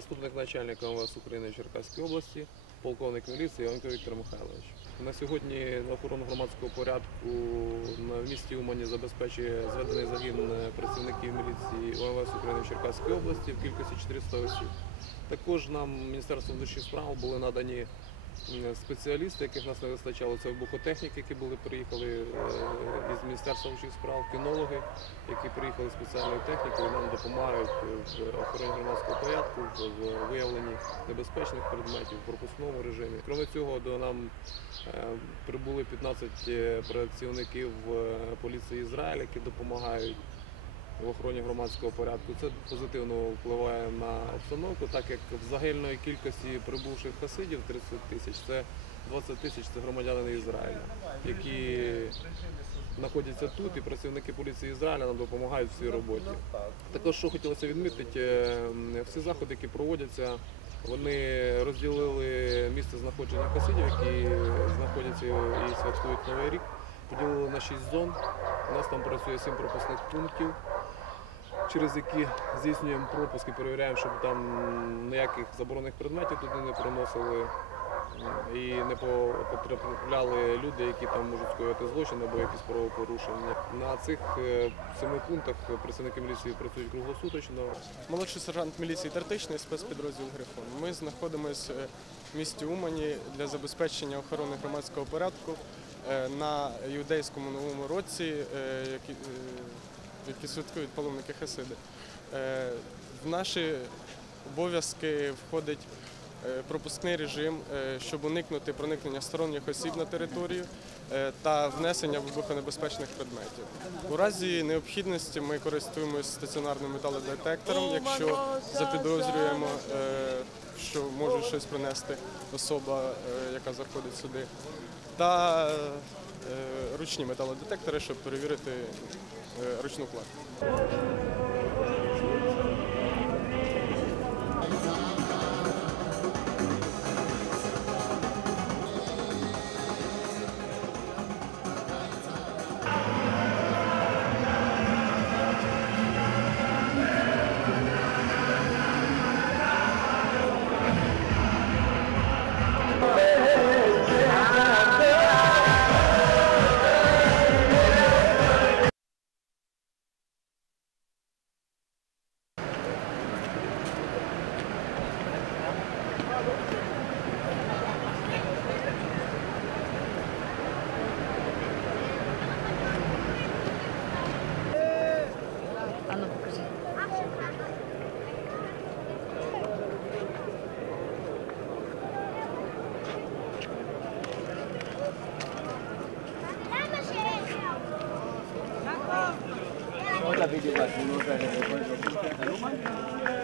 заступник начальника МВС України в Черкаській області, полковник міліції Іванко Віктор Михайлович. На сьогодні на охорону громадського порядку на місті Умані забезпечує зведений загін е, працівників міліції ОМВС України в Черкаській області в кількості 400 осіб. Також нам Міністерством внутрішніх справ були надані спеціалісти, яких нас не вистачало. Це вибухотехніки, які були приїхали е, із Міністерства внутрішніх справ, кінологи, які приїхали спеціальною технікою, нам допомагають в охороні громадського порядку, в виявленні небезпечних предметів в пропускному режимі. Крім цього, до нам е, прибули 15 працівників е, поліції Ізраїля, які допомагають в охороні громадського порядку. Це позитивно впливає на обстановку, так як в загальної кількості прибувших хасидів 30 тисяч, це 20 тисяч це громадяни Ізраїля, які знаходяться тут, і працівники поліції Ізраїля нам допомагають в цій роботі. Також що хотілося відмітити, е, всі заходи, які проводяться, вони розділили місце знаходження хасидів, які знаходяться і святкують Новий рік. Поділили на 6 зон. У нас там працює 7 пропускних пунктів, через які здійснюємо пропуски, перевіряємо, щоб там ніяких заборонених предметів туди не приносили і не по- потрапляли люди, які там можуть скоїти злочин або якісь правопорушення. На цих е, семи пунктах працівники міліції працюють круглосуточно. Молодший сержант міліції Тертичний спецпідрозділ Грифон. Ми знаходимося в місті Умані для забезпечення охорони громадського порядку е, на юдейському новому році, е, які, святкують паломники Хасиди. Е, В наші обов'язки входить е, пропускний режим, е, щоб уникнути проникнення сторонніх осіб на територію та внесення вибухонебезпечних предметів. У разі необхідності ми користуємося стаціонарним металодетектором, якщо запідозрюємо, що може щось принести особа, яка заходить сюди, та ручні металодетектори, щоб перевірити ручну кладку. 为决赛的观众。